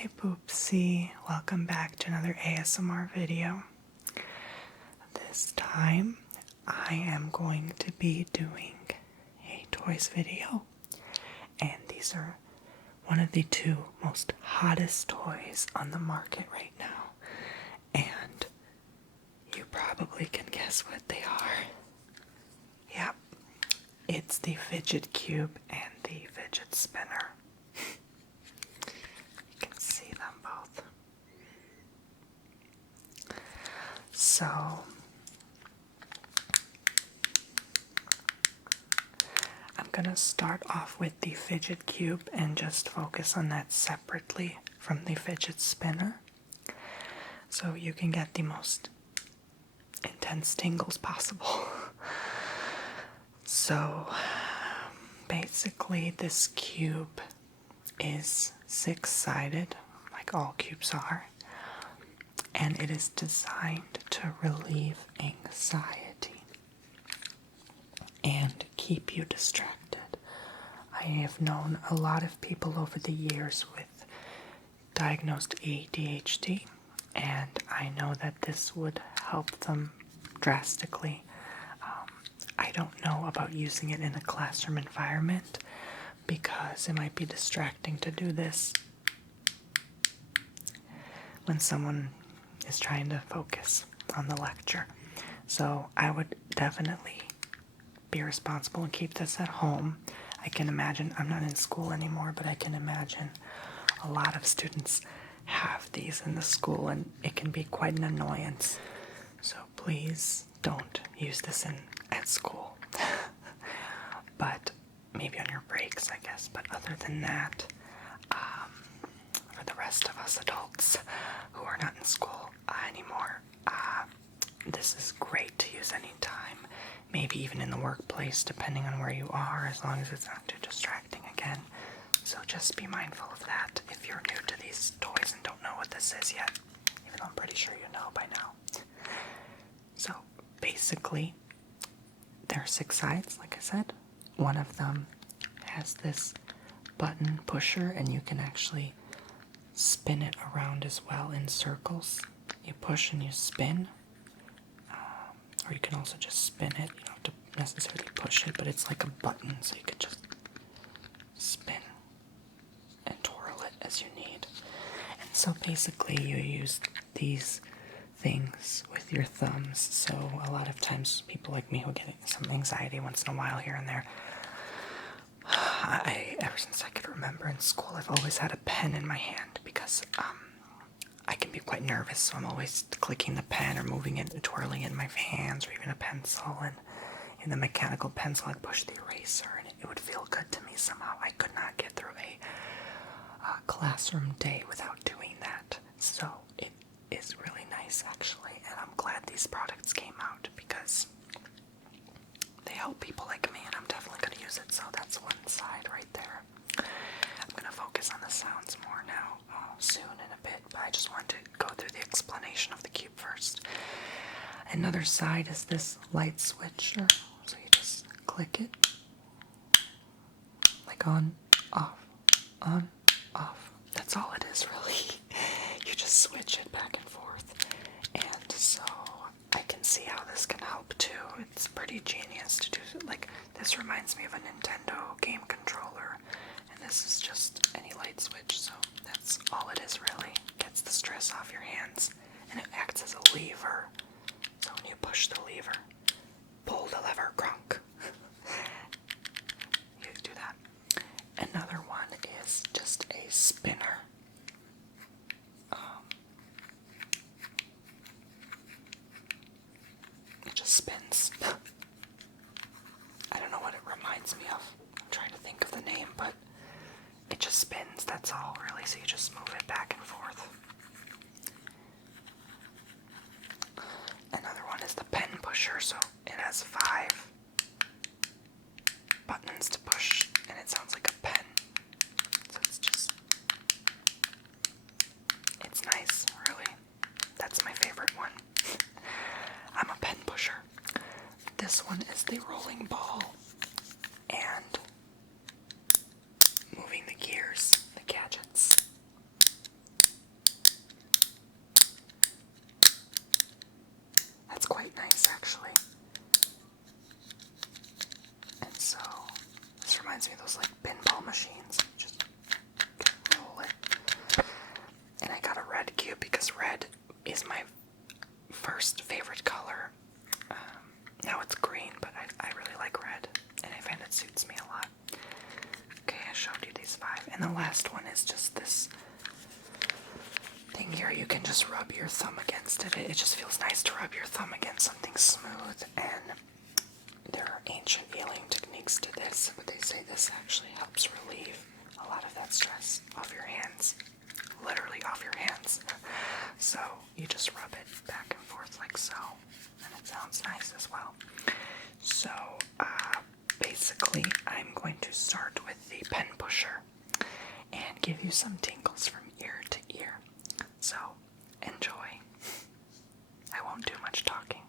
Hi Poopsie, welcome back to another ASMR video. This time I am going to be doing a toys video, and these are one of the two most hottest toys on the market right now, and you probably can guess what they are. Yep, it's the fidget cube and the fidget spinner. You can see them both. So, I'm gonna start off with the fidget cube and just focus on that separately from the fidget spinner, so you can get the most intense tingles possible. So, basically this cube is 6-sided, like all cubes are, and it is designed to relieve anxiety and keep you distracted. I have known a lot of people over the years with diagnosed ADHD, and I know that this would help them drastically. I don't know about using it in a classroom environment because it might be distracting to do this when someone is trying to focus on the lecture. So I would definitely be responsible and keep this at home. I can imagine, I'm not in school anymore, but I can imagine a lot of students have these in the school, and it can be quite an annoyance. So please don't use this at school. But maybe on your breaks, I guess. But other than that, for the rest of us adults who are not in school anymore, this is great to use anytime. Maybe even in the workplace, depending on where you are, as long as it's not too distracting again. So just be mindful of that if you're new to these toys and don't know what this is yet, even though I'm pretty sure you know by now. So basically, there are 6 sides, like I said. One of them has this button pusher, and you can actually spin it around as well in circles. You push and you spin, or you can also just spin it. You don't have to necessarily push it, but it's like a button, so you can just spin and twirl it as you need. And so basically you use these things with your thumbs. So a lot of times people like me who get some anxiety once in a while here and there, ever since I could remember in school, I've always had a pen in my hand because I can be quite nervous, so I'm always clicking the pen or moving it, twirling it in my hands, or even a pencil. And in the mechanical pencil, I'd push the eraser, and it would feel good to me somehow. I could not get through a classroom day without doing that. So it is really nice, actually, and I'm glad these products came out because they help people like me, and I'm definitely going to use it. So that's one side right there. I'm going to focus on the sounds more now, soon in a bit, but I just wanted to go through the explanation of the cube first. Another side is this light switcher, so you just click it, like on, off, that's all it is really. You just switch it back and forth, and so I can see how this can help too. It's pretty genius to do. Like, this reminds me of a Nintendo game controller, and this is just any light switch, so that's all it is really. Gets the stress off your hands, and it acts as a lever. So when you push the lever, pull the lever, crunk. You do that. Another one is just a spinner. It just spins. I don't know what it reminds me of. I'm trying to think of the name, but it just spins, that's all really, so you just move it back and forth. Another one is the pen pusher, so it has 5 buttons to push, and it sounds like a pen. So it's nice, really. That's my favorite one. I'm a pen pusher. This one is the rolling ball, and moving the gears, the gadgets. pinball machines. Just roll it. And I got a red cube because red is my first favorite color. Now it's green, but I really like red, and I find it suits me a lot. Okay, I showed you these 5. And the last one is just this thing here. You can just rub your thumb against it. It just feels nice to rub your thumb against something smooth, and there are ancient healing techniques to this, but they say this actually helps relieve a lot of that stress off your hands. Literally off your hands. So you just rub it back and forth like so, and it sounds nice as well. So basically I'm going to start with the pen pusher and give you some tingles from ear to ear. So enjoy. I won't do much talking.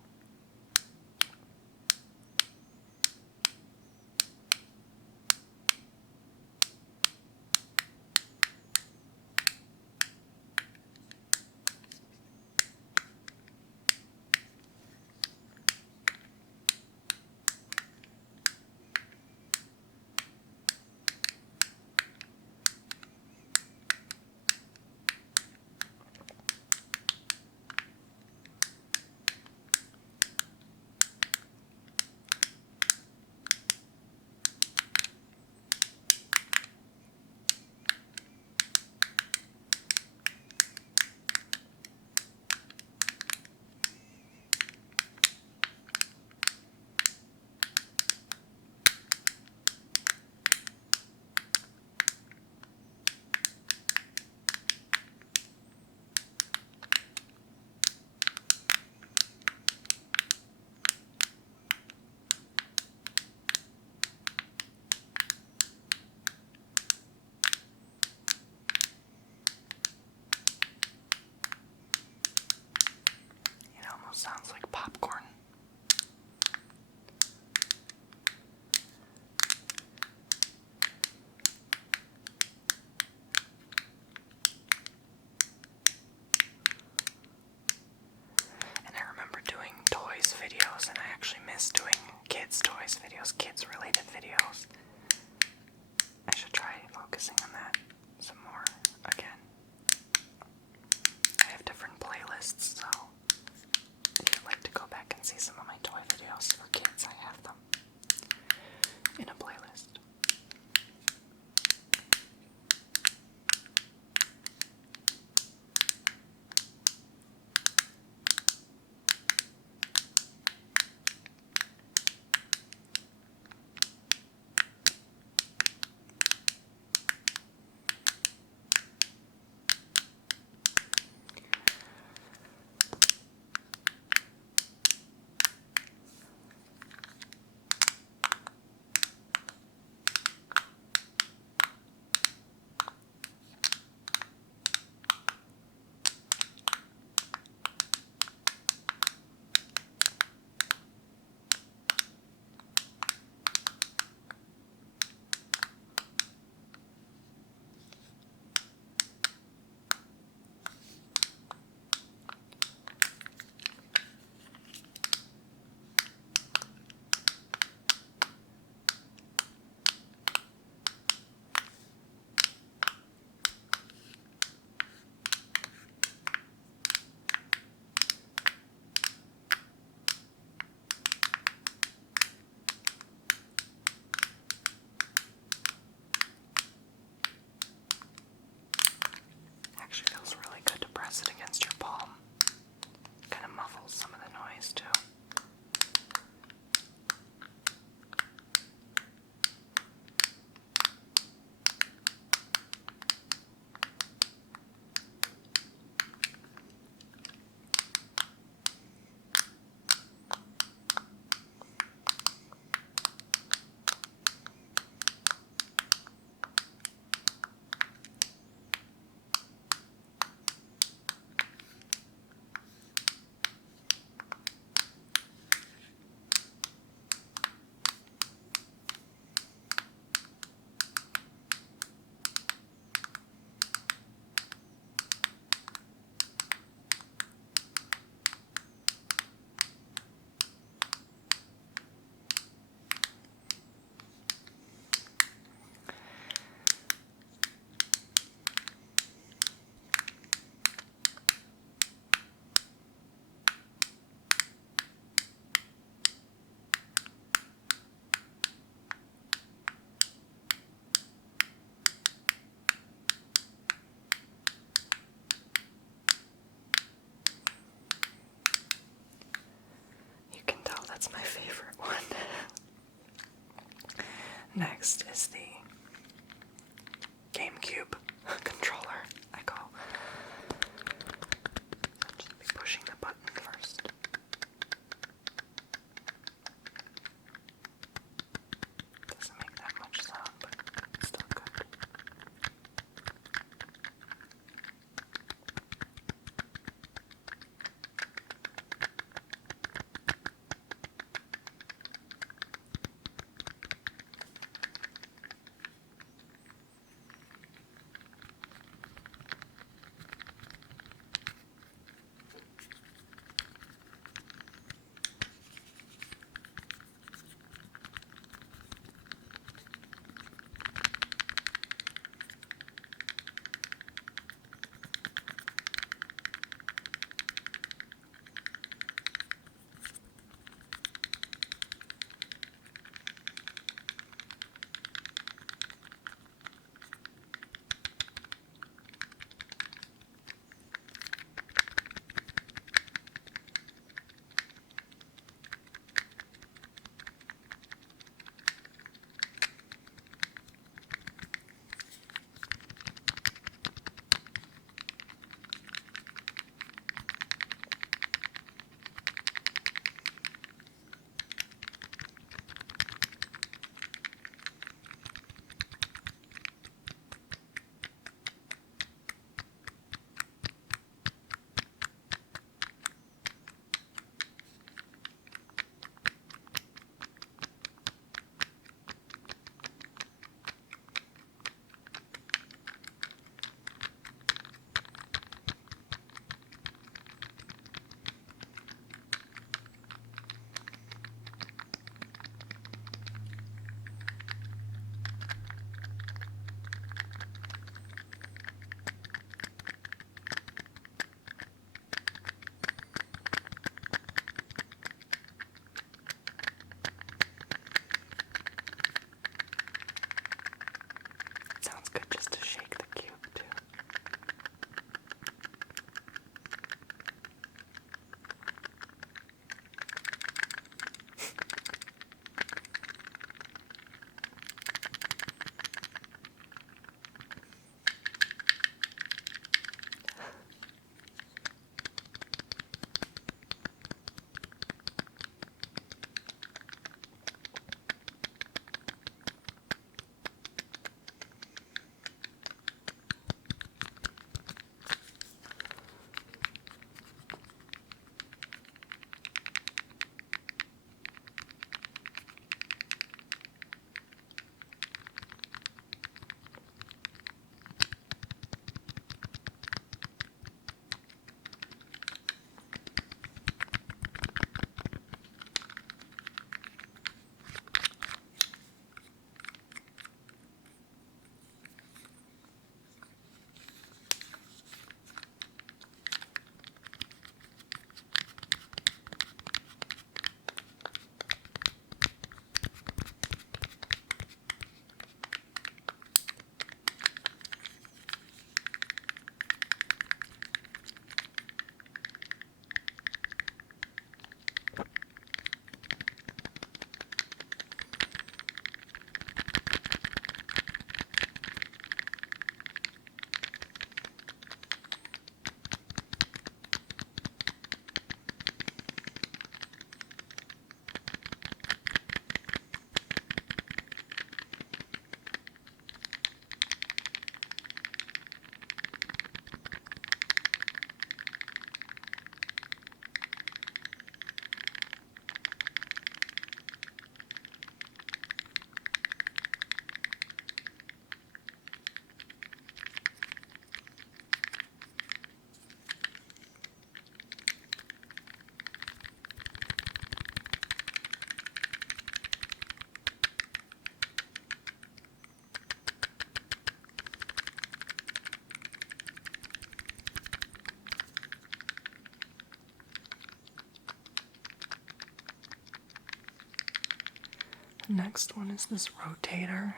Next one is this rotator.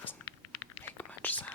Doesn't make much sound.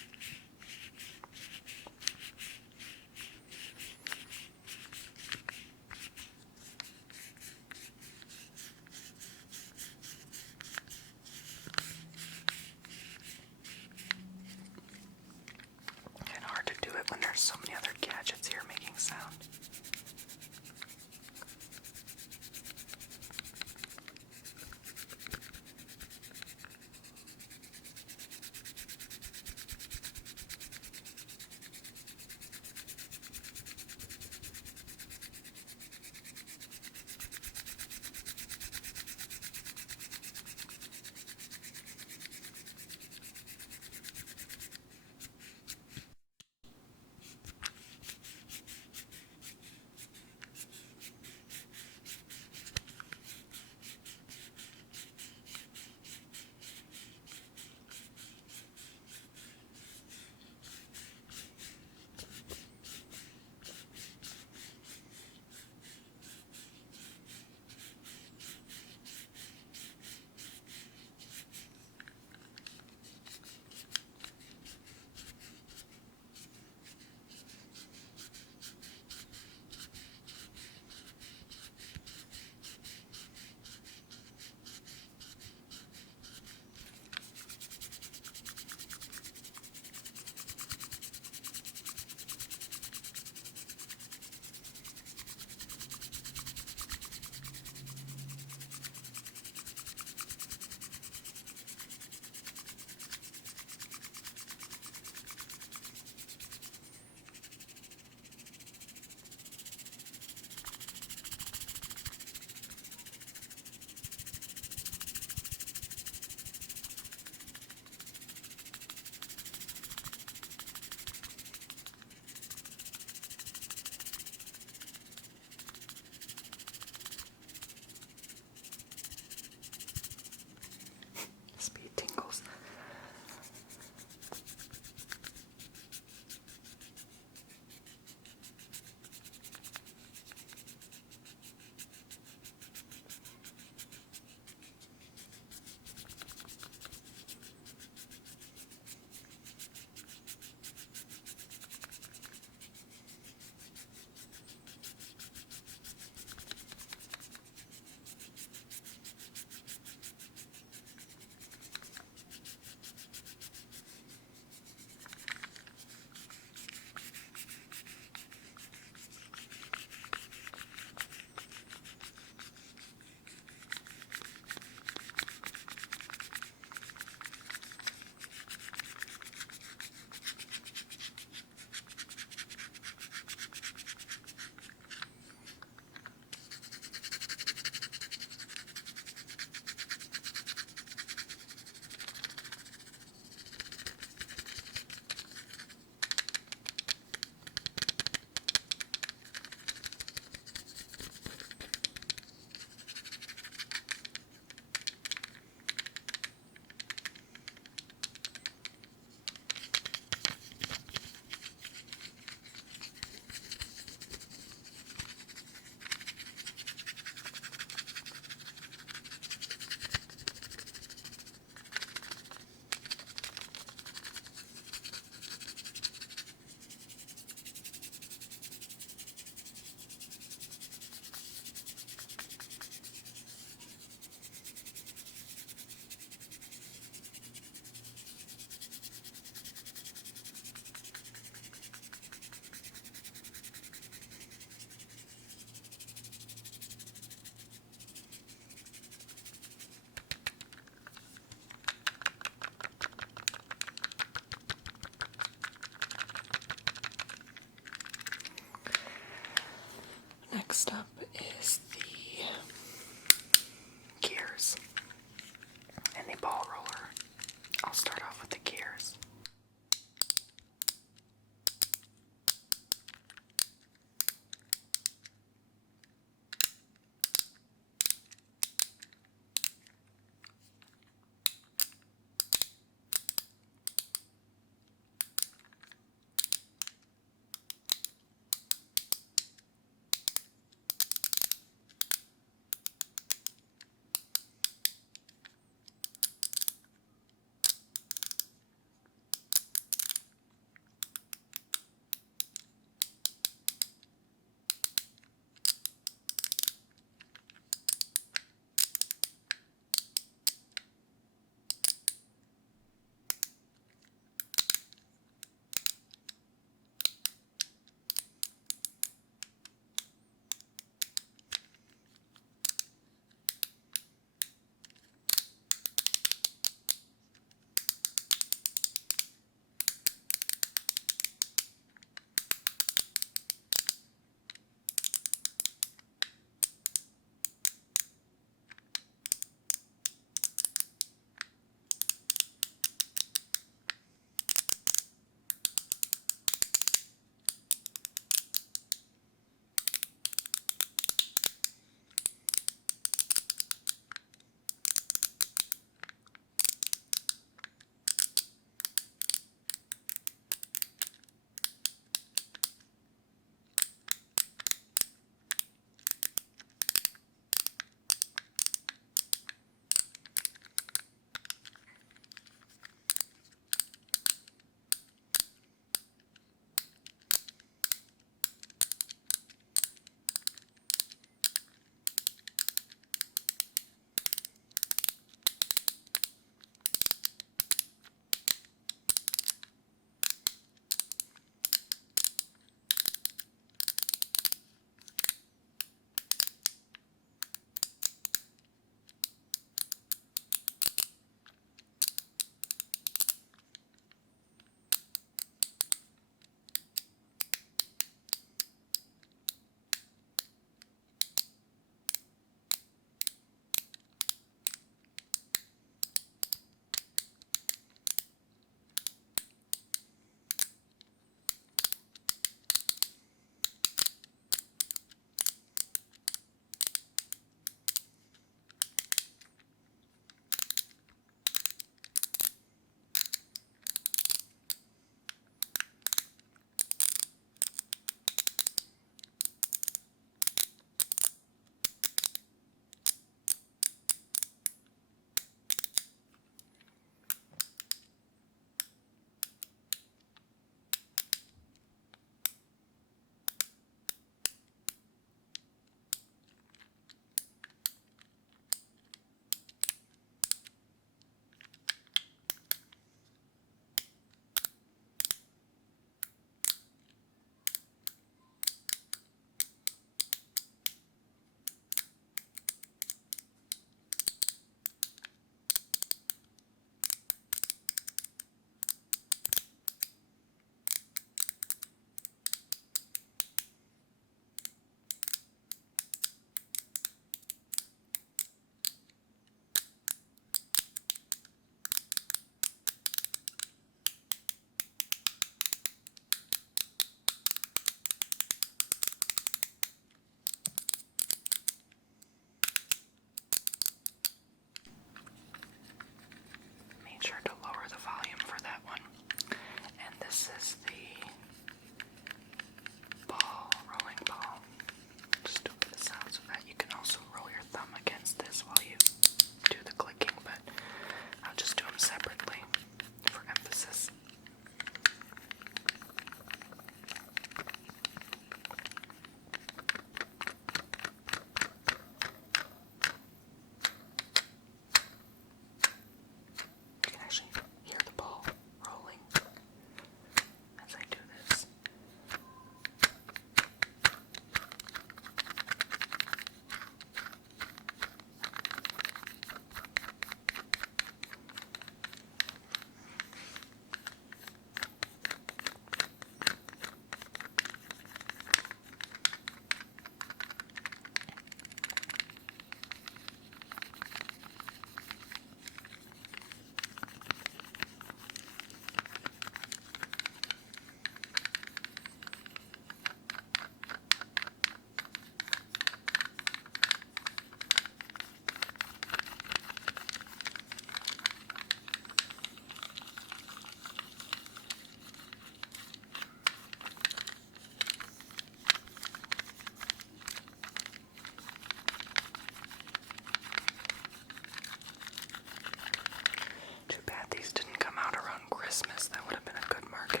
Christmas, that would have been a good market.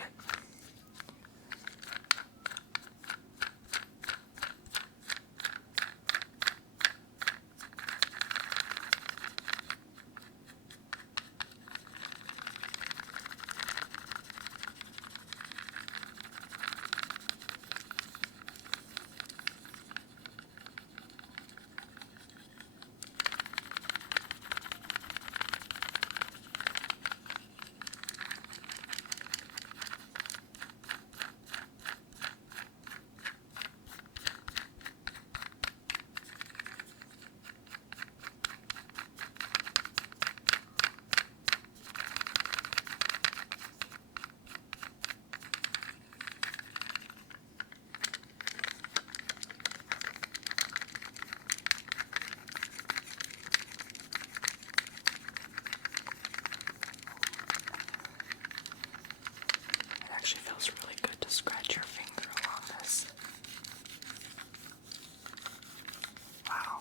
It actually feels really good to scratch your finger along this. Wow.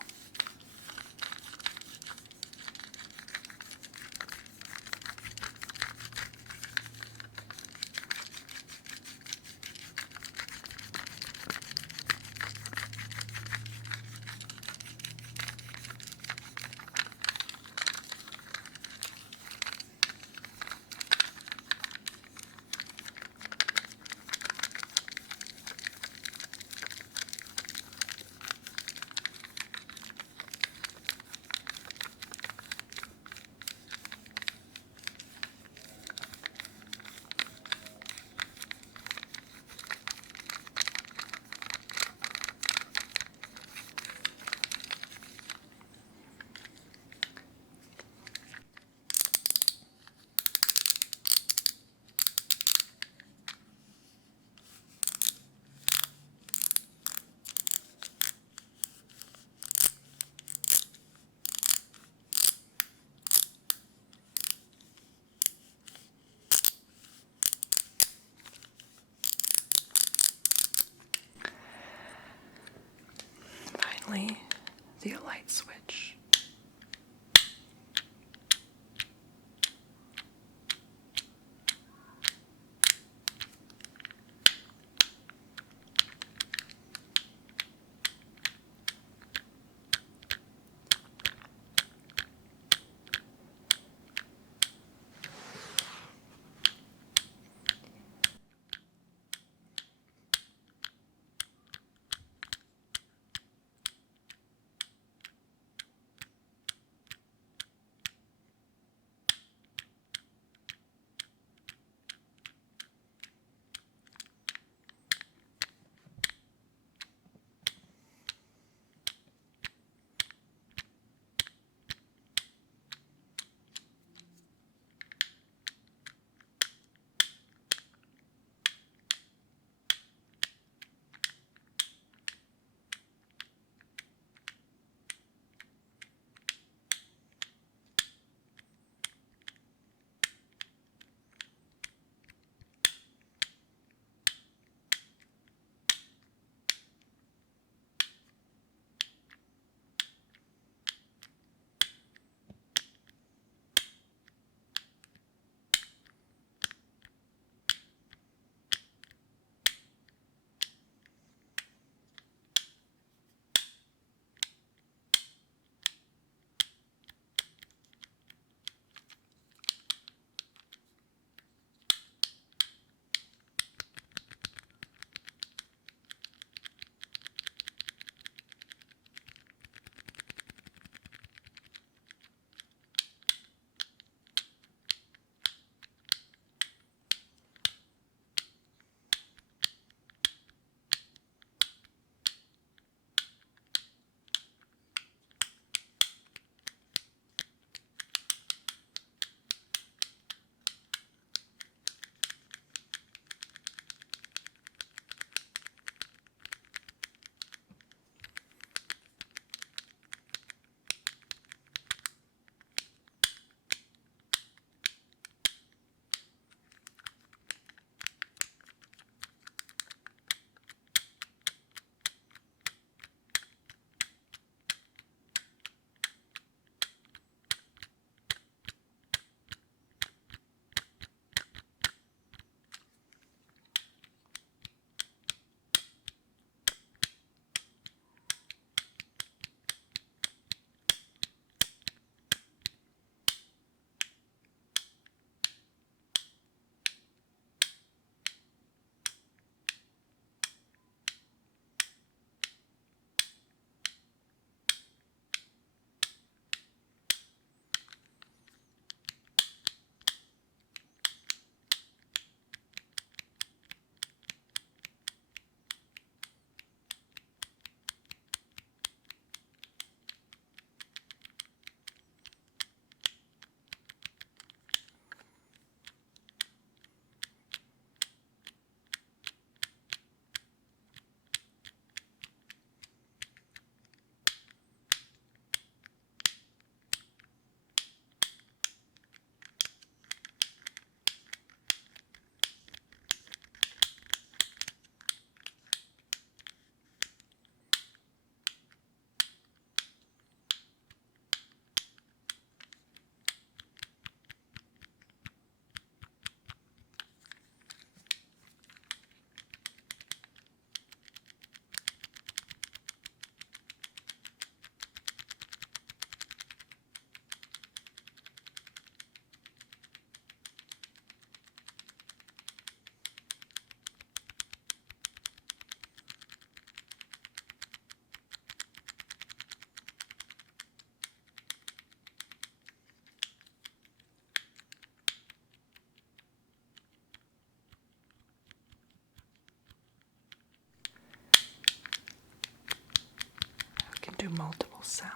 do multiple sounds.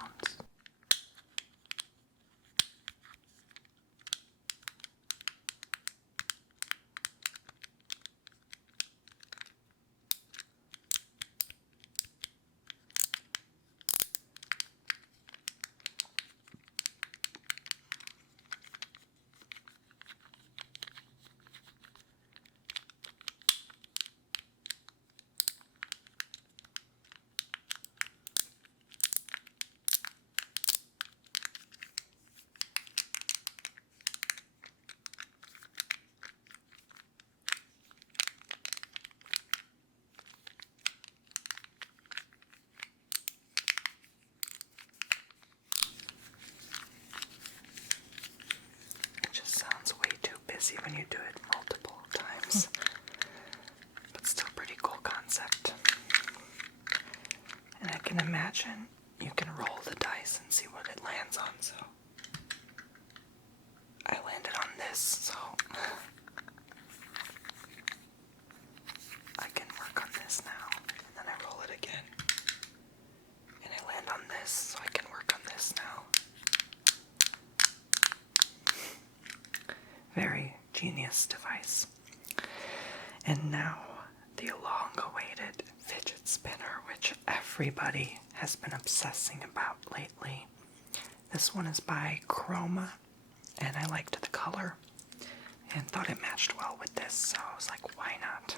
It just sounds way too busy when you do it multiple times. But still pretty cool concept. And I can imagine you can roll the dice and see what it lands on, so I landed on this, so I can work on this now. And then I roll it again. And I land on this, so I can work on this now. Very genius device. And now, the long-awaited fidget spinner, which everybody has been obsessing about lately. This one is by Chroma, and I liked the color and thought it matched well with this, so I was like, why not?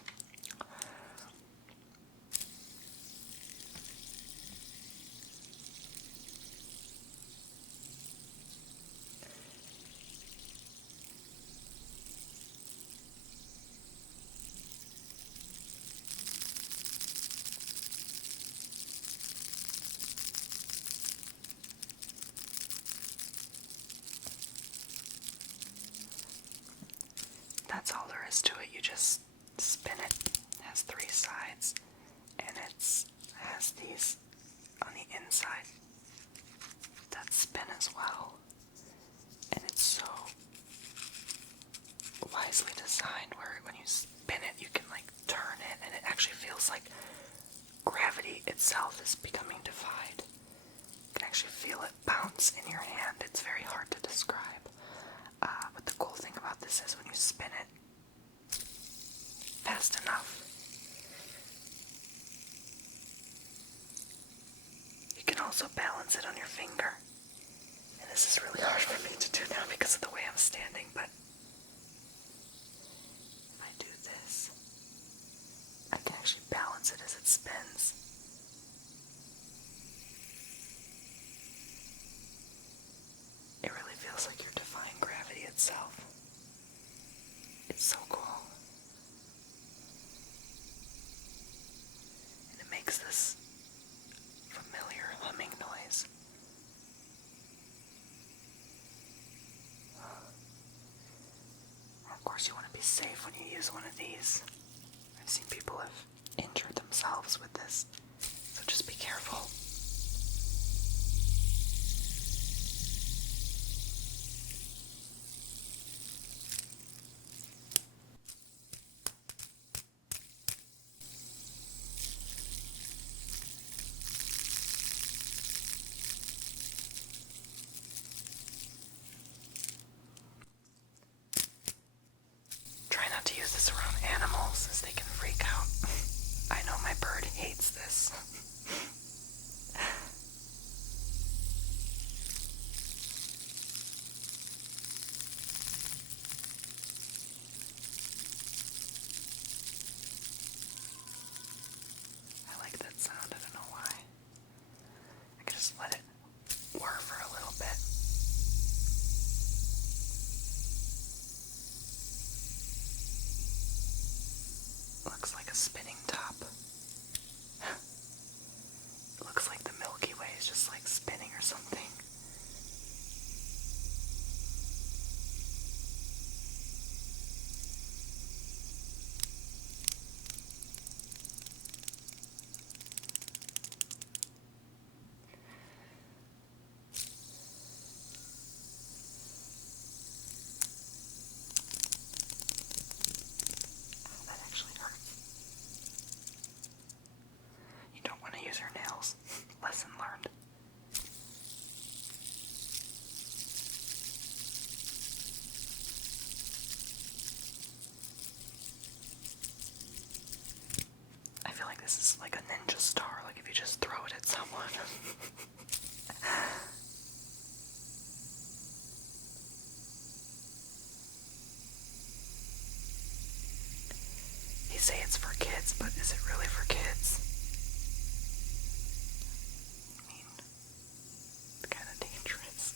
That's all there is to it. You just spin it. It has 3 sides, and it has these on the inside that spin as well. And it's so wisely designed where when you spin it, you can like turn it, and it actually feels like gravity itself is becoming defied. You can actually feel it bounce in your hand. It's very hard to describe. But the cool thing about this is when you spin it fast enough, you can also balance it on your finger. And this is really hard for me to do now because of the way I'm standing, but if I do this, I can actually balance it as it spins. It really feels like you're defying gravity itself. It's so cool. And it makes this familiar humming noise. Of course, you want to be safe when you use one of these. I've seen people have injured themselves with this, so just be careful. Try not to use this around animals as they can freak out. I know my bird hates this. I like that sound, I don't know why. I can just let it whir for a little bit. Looks like a spinning top. It looks like the Milky Way is just like spinning or something. Oh, that actually hurts. You don't want to use your nails. Lesson learned. say it's for kids, but is it really for kids? I mean, it's kind of dangerous.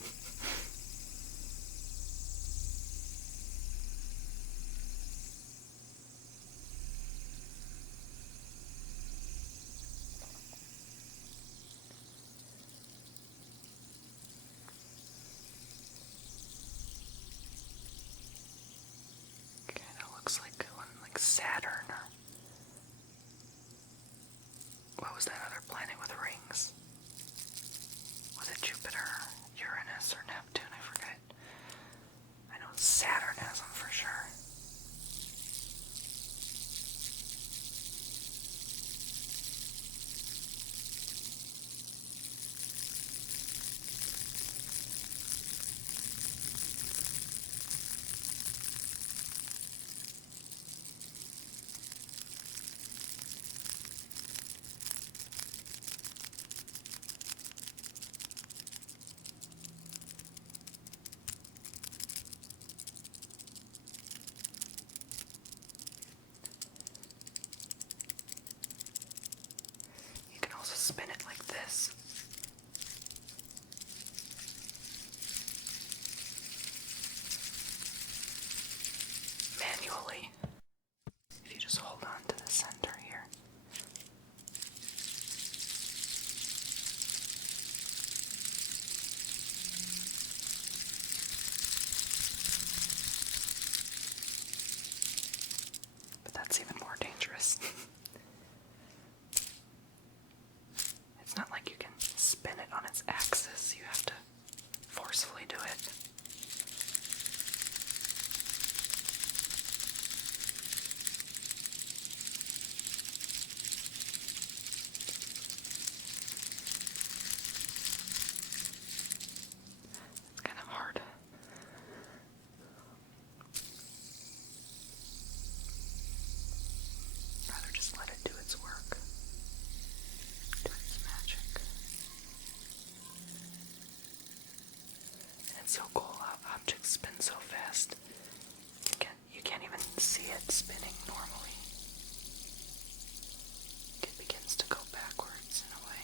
Kinda looks like one like Saturn or what was that other planet with rings? Was it Jupiter, Uranus, or Neptune? I forget. I know Saturn has them for sure. You can also spin it like this. Manually. If you just hold on to the center here. But that's even more dangerous. It's not like you can spin it on its axis. You have to forcefully do it. It's kind of hard. Rather just let it do its work. Do its magic. And it's so cool how objects spin so fast. You can't even see it spinning normally. It begins to go backwards in a way.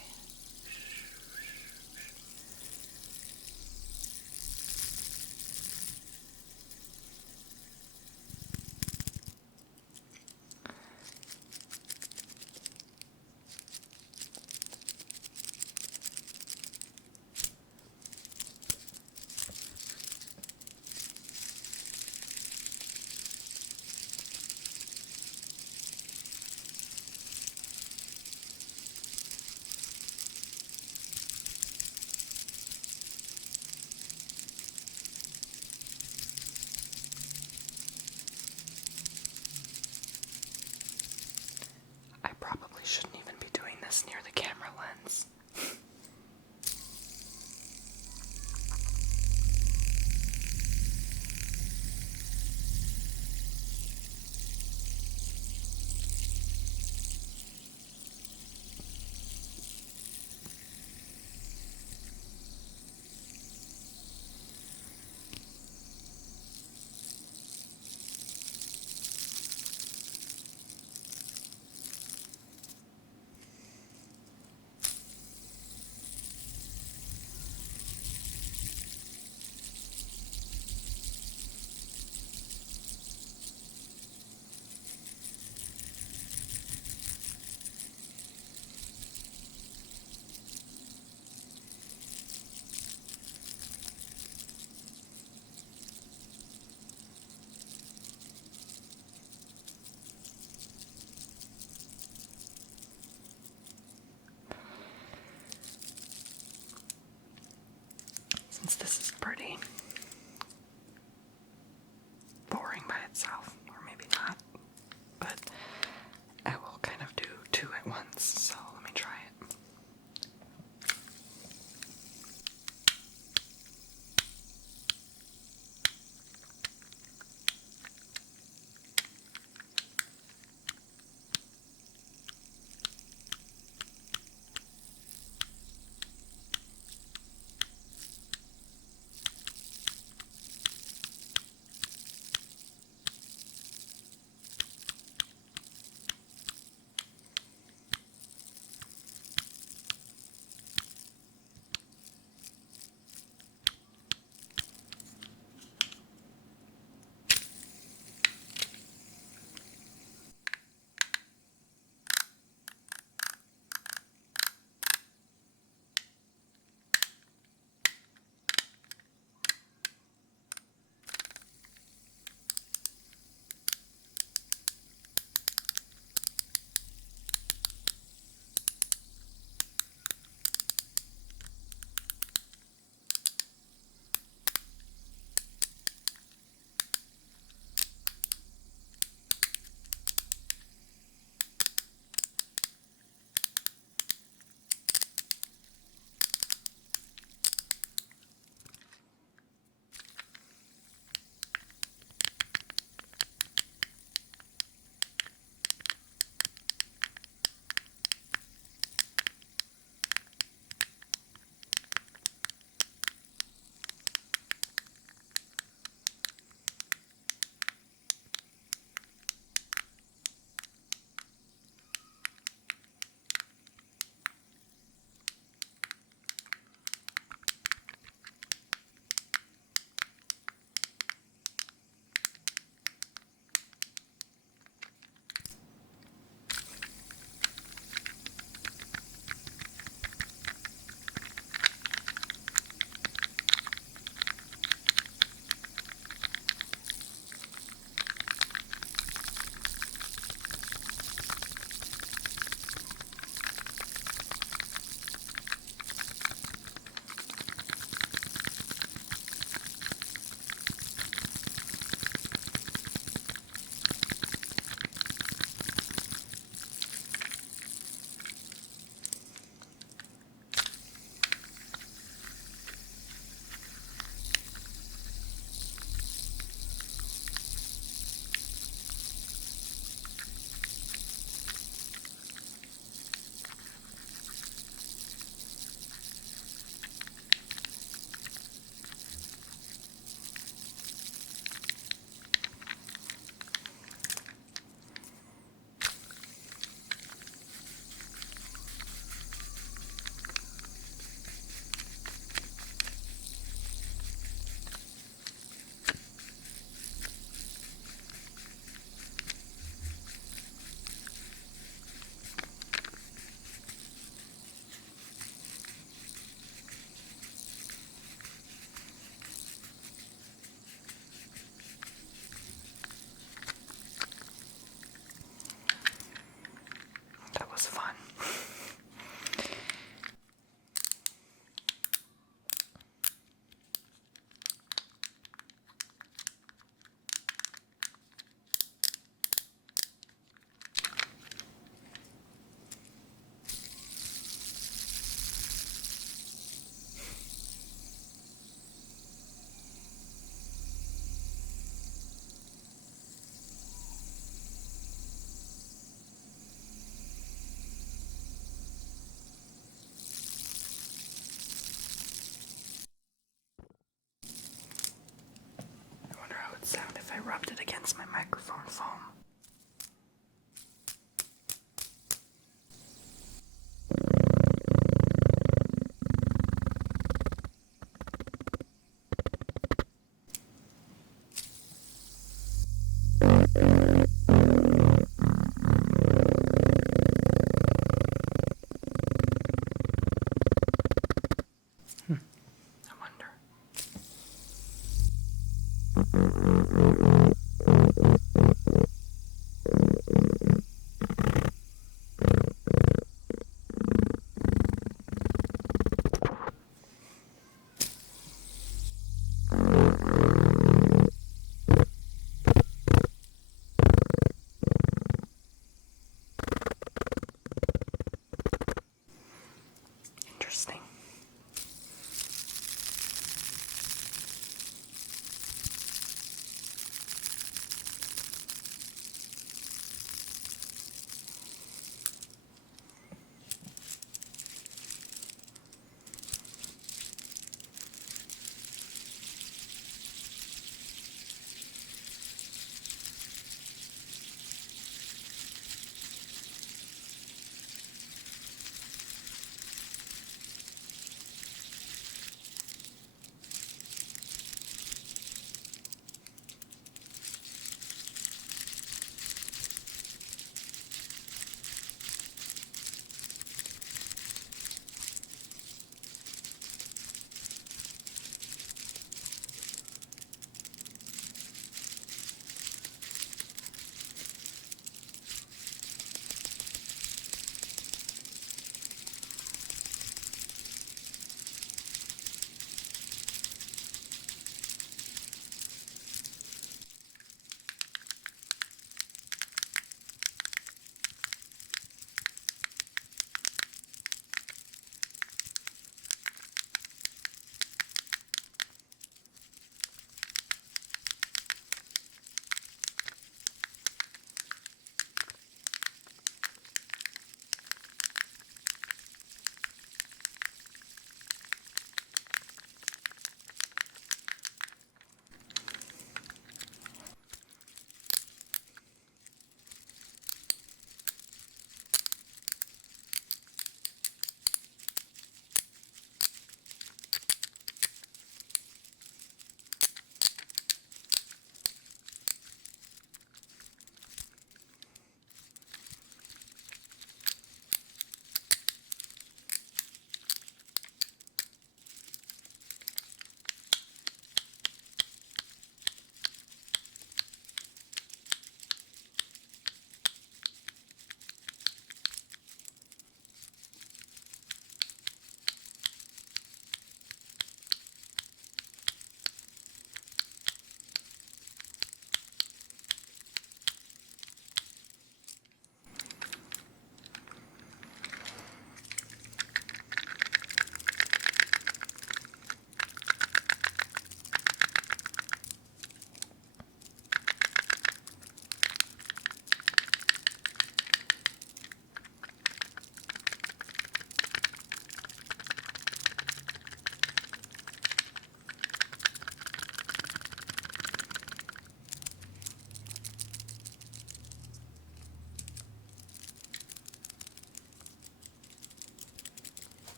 against my microphone foam.